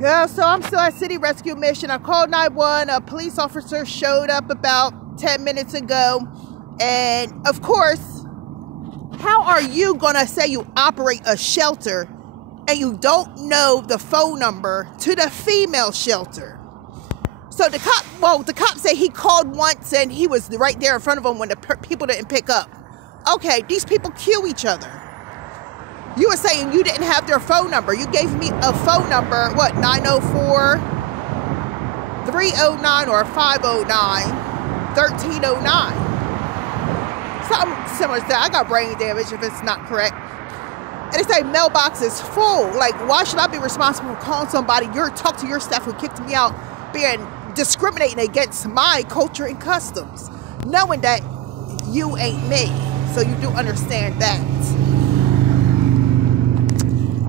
Yeah, so I'm still at City Rescue Mission. I called 911. A police officer showed up about 10 minutes ago. And of course, how are you gonna say you operate a shelter and you don't know the phone number to the female shelter? So the cop said he called once and he was right there in front of him when the people didn't pick up. Okay, these people queue each other. You were saying you didn't have their phone number. You gave me a phone number, what, 904-309 or 509-1309. Something similar to that. I got brain damage if it's not correct. And they say mailbox is full. Like, why should I be responsible for calling somebody? Talk to your staff who kicked me out, being discriminating against my culture and customs, knowing that you ain't me. So you do understand that.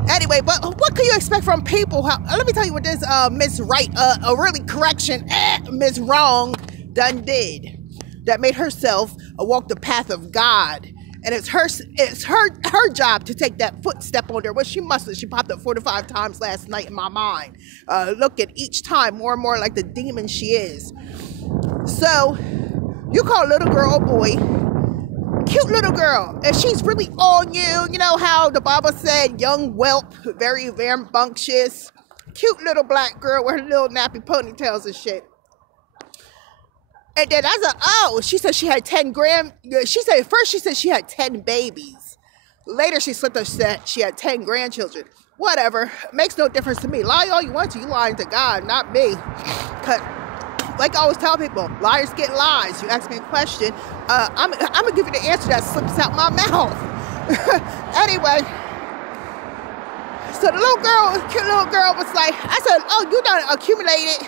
Anyway, but what can you expect from people? Let me tell you what this Miss Right, Miss Wrong done did. That made herself walk the path of God. And it's her job to take that footstep on there. Well, she must have. She popped up 4 to 5 times last night in my mind. Looking each time more and more like the demon she is. So, you call a little girl a boy. Cute little girl, and she's really on you. You know how the Bible said, young whelp, very rambunctious, cute little black girl with her little nappy ponytails and shit. And then I said, oh, she said she had 10 she said she had 10 babies. Later she slipped up, said she had 10 grandchildren. Whatever, makes no difference to me. Lie all you want to, you lying to God, not me. Like I always tell people, liars get lies. You ask me a question, I'm gonna give you the answer that slips out my mouth. Anyway, so the cute little girl was like, I said, oh, you done accumulated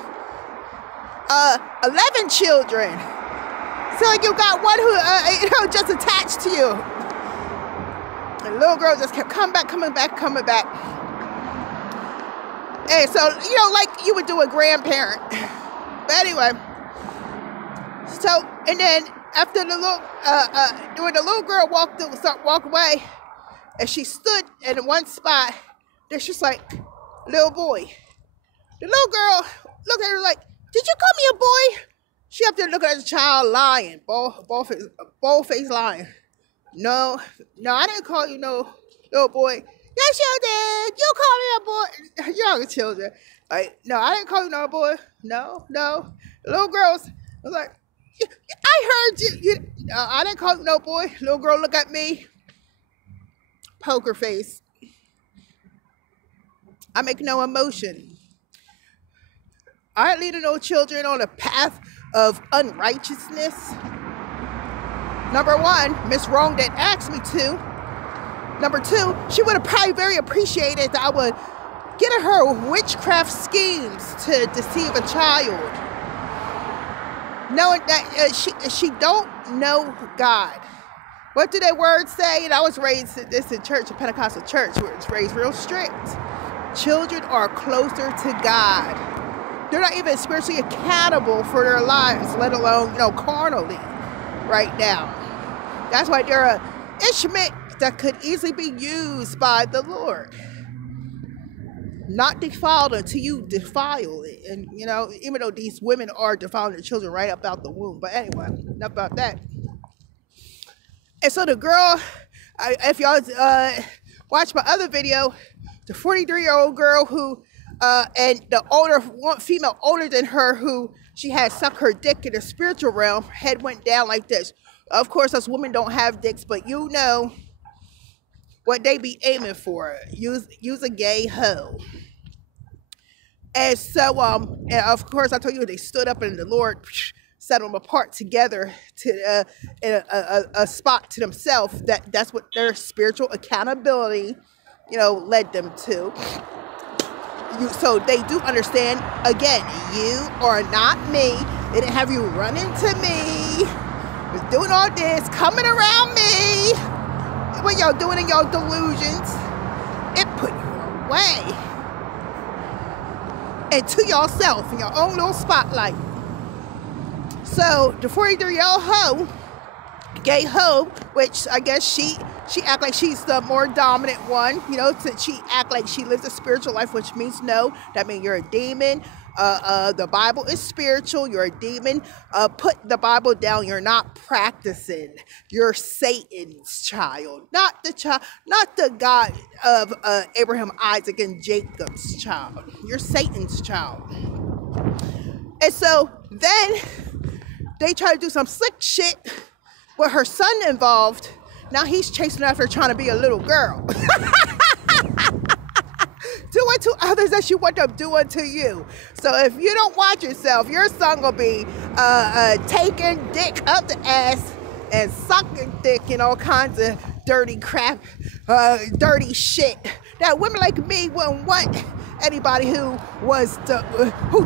11 children. So like you got one who, just attached to you. And the little girl just kept coming back. And so, like you would do a grandparent. But anyway, so, and then after the when the little girl walked away, and she stood in one spot, there's just like, little boy. The little girl looked at her like, did you call me a boy? She up there looking at the child lying, bold-faced lying. No, I didn't call you no little boy. Yes, you did. You called me a boy. Young children. Like, no, I didn't call you no boy. No. The little girls was like, I heard you. I didn't call you no boy. Little girl look at me. Poker face. I make no emotion. I ain't leading no children on a path of unrighteousness. Number one, Miss Wrong didn't ask me to. Number two, she would have probably very appreciated that I would get her witchcraft schemes to deceive a child. Knowing that she don't know God. What do their words say? And I was raised in church, a Pentecostal church, where it's raised real strict. Children are closer to God. They're not even spiritually accountable for their lives, let alone, carnally right now. That's why they're an instrument that could easily be used by the Lord. Not defiled until you defile it. And, even though these women are defiling their children right up out the womb. But anyway, enough about that. And so the girl, if y'all watch my other video, the 43-year-old girl who, and the one female older than her who she had sucked her dick in the spiritual realm, head went down like this. Of course, us women don't have dicks, but you know what they be aiming for. Use a gay hoe. And so, and of course, I told you they stood up and the Lord set them apart together to in a spot to themselves. That's what their spiritual accountability, led them to. So they do understand. Again, you are not me. They didn't have you run into me, was doing all this, coming around me. What y'all doing in y'all delusions? It put you away into yourself in your own little spotlight. So the 43-year-old hoe, gay hoe, which I guess she She act like she's the more dominant one, you know, she act like she lives a spiritual life, which means no, that means you're a demon. The Bible is spiritual, you're a demon. Put the Bible down, you're not practicing. You're Satan's child, not the God of Abraham, Isaac, and Jacob's child. You're Satan's child. And so then they try to do some slick shit with her son involved. Now he's chasing after trying to be a little girl. Do unto others as you want them to do unto you. So if you don't watch yourself, your son will be taking dick up the ass and sucking dick and all kinds of dirty crap, dirty shit that women like me wouldn't want anybody who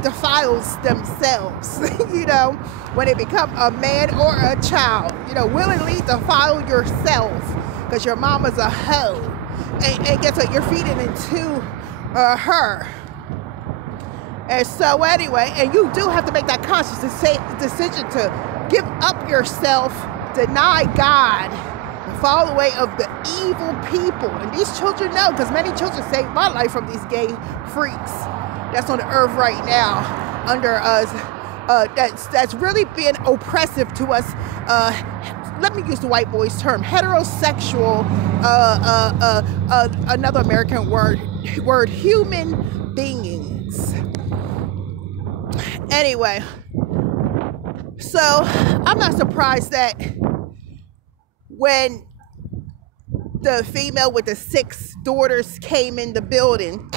defiles themselves. You know, when they become a man or a child, you know, willingly defile yourself because your mama's a hoe, and guess what? You're feeding into her. And so anyway, and you do have to make that conscious decision to give up yourself, deny God, and follow the way of the evil people. And these children know, because many children saved my life from these gay freaks that's on the earth right now under us, that's really being oppressive to us. Let me use the white boy's term, heterosexual, another American word, human beings. Anyway, so I'm not surprised that when the female with the 6 daughters came in the building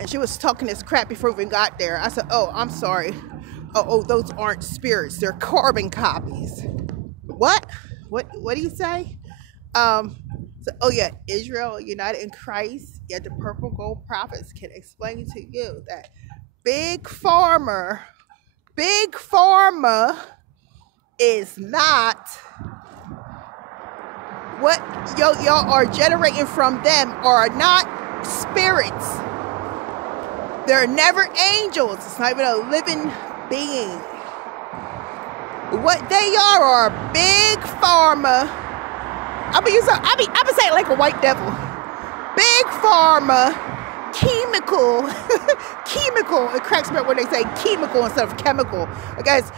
and she was talking this crap before we got there, I said, oh, I'm sorry. Oh, those aren't spirits. They're carbon copies. What? What do you say? So, oh yeah, Israel united in Christ, yet the purple gold prophets can explain to you that Big Pharma is not what y'all are generating from them, are not spirits. They're never angels. It's not even a living being. What they are Big Pharma. I've been saying it like a white devil. Big Pharma, chemical. It cracks me up when they say chemical instead of chemical. I guess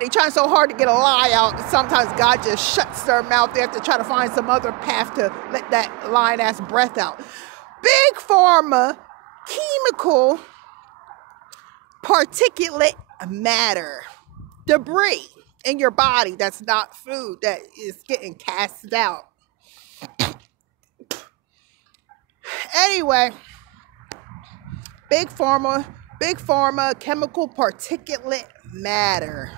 they try so hard to get a lie out. Sometimes God just shuts their mouth. They have to try to find some other path to let that lying ass breath out. Big Pharma, chemical, particulate matter, debris in your body that's not food that is getting cast out. Anyway, Big Pharma, chemical particulate matter.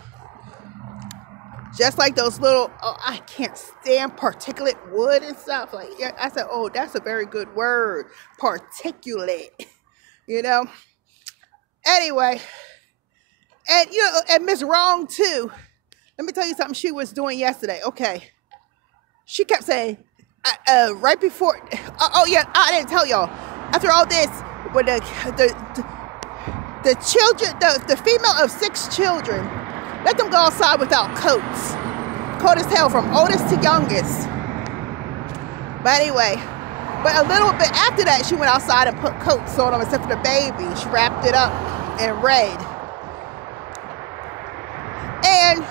Just like those little, oh, I can't stand particulate wood and stuff. Like, yeah, I said, oh, that's a very good word, particulate, you know. Anyway, and you know, and Miss Wrong too. Let me tell you something she was doing yesterday. Okay, she kept saying, right before, oh yeah, I didn't tell y'all. After all this, when the children, the female of 6 children, let them go outside without coats. Cold as hell from oldest to youngest. But anyway, but a little bit after that, she went outside and put coats on them except for the baby. She wrapped it up in red. And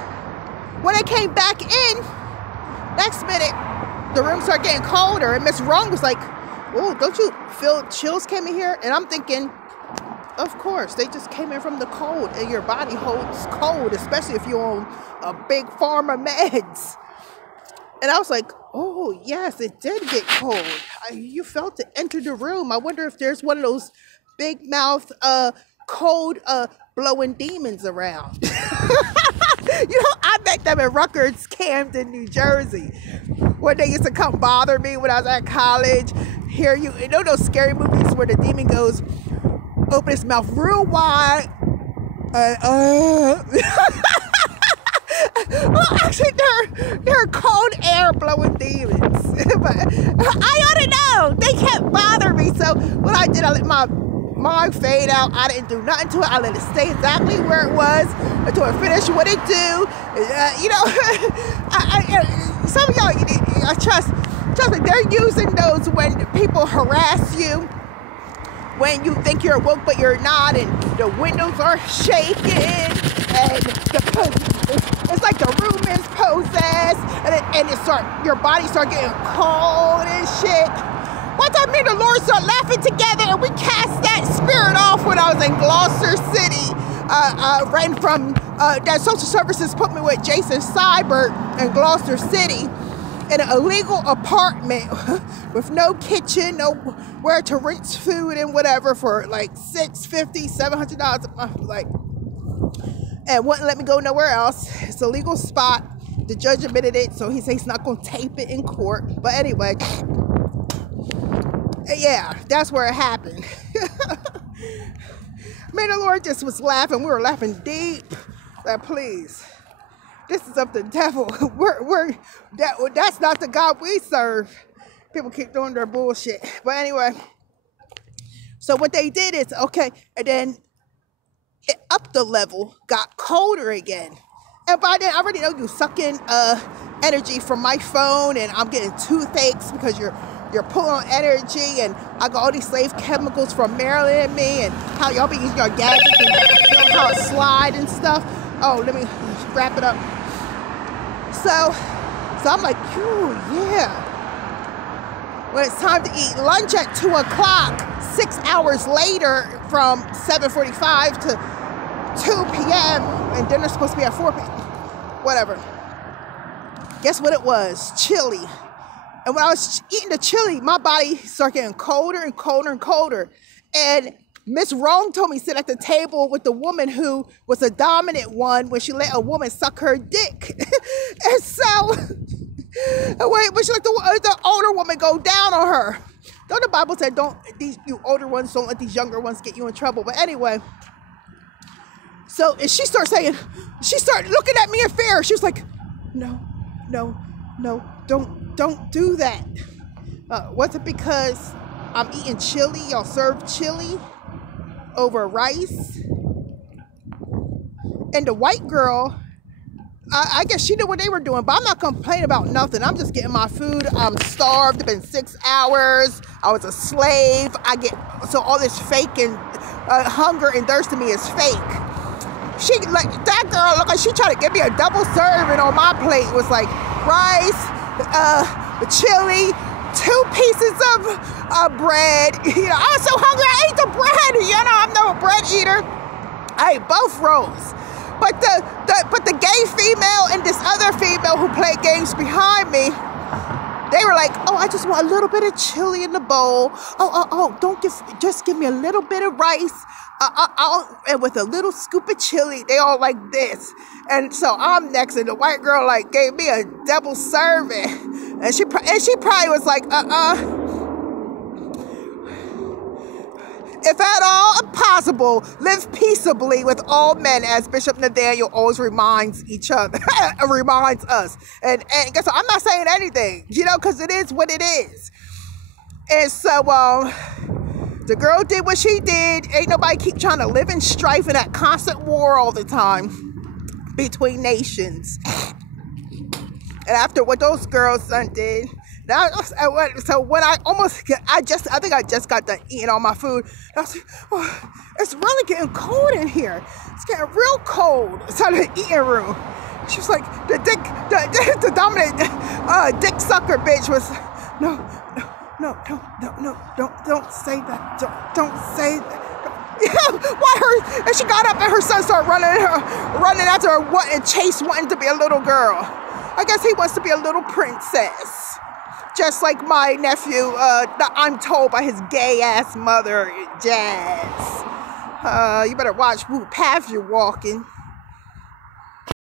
when they came back in, next minute, the room started getting colder. And Miss Wrong was like, oh, don't you feel chills came in here? And I'm thinking, of course, they just came in from the cold, and your body holds cold, especially if you're on a Big Pharma meds. And I was like, oh, yes, it did get cold. You felt it enter the room. I wonder if there's one of those big mouth, cold, blowing demons around. You know, I met them in Rutgers, Camden, New Jersey, when they used to come bother me when I was at college. You know those scary movies where the demon goes, open his mouth real wide, well, actually, they're cold air blowing demons. But I ought to know. They kept bothering me. So what I did, I let my mind fade out. I didn't do nothing to it. I let it stay exactly where it was until it finished what it do. You know, some of y'all, trust me, they're using those when people harass you, when you think you're woke but you're not, and the windows are shaking, and it's like the room is possessed, and your body start getting cold and shit. One time me and the Lord started laughing together, and we cast that spirit off when I was in Gloucester City. Renting from that social services put me with Jason Seibert in Gloucester City in an illegal apartment with no kitchen, nowhere to rinse food and whatever for like $650, $700 a month, like, and wouldn't let me go nowhere else. It's a legal spot. The judge admitted it, so he said he's not gonna tape it in court. But anyway, yeah, that's where it happened. Me and the Lord just was laughing. We were laughing deep. Like, please, this is of the devil. That's not the God we serve. People keep doing their bullshit. But anyway, so what they did is, okay, and then it upped the level, got colder again. And by then, I already know you sucking energy from my phone, and I'm getting toothaches because you're pulling on energy, and I got all these slave chemicals from Maryland in me, and how y'all be using your gadgets and feel how it slide and stuff. Oh, let me wrap it up. So I'm like, phew, yeah. When it's time to eat lunch at 2 o'clock, 6 hours later from 7:45 to 2 p.m., and dinner's supposed to be at 4 p.m. Whatever. Guess what it was? Chili. And when I was eating the chili, my body started getting colder and colder and colder. And Miss Rome told me to sit at the table with the woman who was a dominant one when she let a woman suck her dick. And so, when she let the older woman go down on her. Though the Bible said, you older ones, don't let these younger ones get you in trouble. But anyway, so and she started looking at me in fear. She was like, no, don't do that. Was it because I'm eating chili? Y'all serve chili over rice? And the white girl, I guess she knew what they were doing, but I'm not complaining about nothing. I'm just getting my food. I'm starved. It's been 6 hours. I was a slave. So all this fake and hunger and thirst to me is fake. That girl looked like she tried to give me a double serving on my plate. It was like rice, chili, 2 pieces of bread. You know, I was so hungry I ate the bread. You know, I'm no bread eater. I ate both rolls. But the gay female and this other female who played games behind me, they were like, oh, I just want a little bit of chili in the bowl. Just give me a little bit of rice. And with a little scoop of chili, they all like this. And so I'm next, and the white girl like gave me a double serving. And she probably was like, if at all possible, live peaceably with all men, as Bishop Nathaniel always reminds reminds us. And guess what? I'm not saying anything, you know, because it is what it is. And so, the girl did what she did. Ain't nobody keep trying to live in strife and that constant war all the time between nations. And after what those girls did, so when I think I just got done eating all my food. I was like, oh, it's really getting cold in here. It's getting real cold. It's out of the eating room. She was like, the dominant dick sucker bitch was, no, don't say that. Don't say that. Yeah, and she got up and her son started running after her, wanting to be a little girl. I guess he wants to be a little princess. Just like my nephew, I'm told by his gay-ass mother, Jazz. You better watch what path you're walking.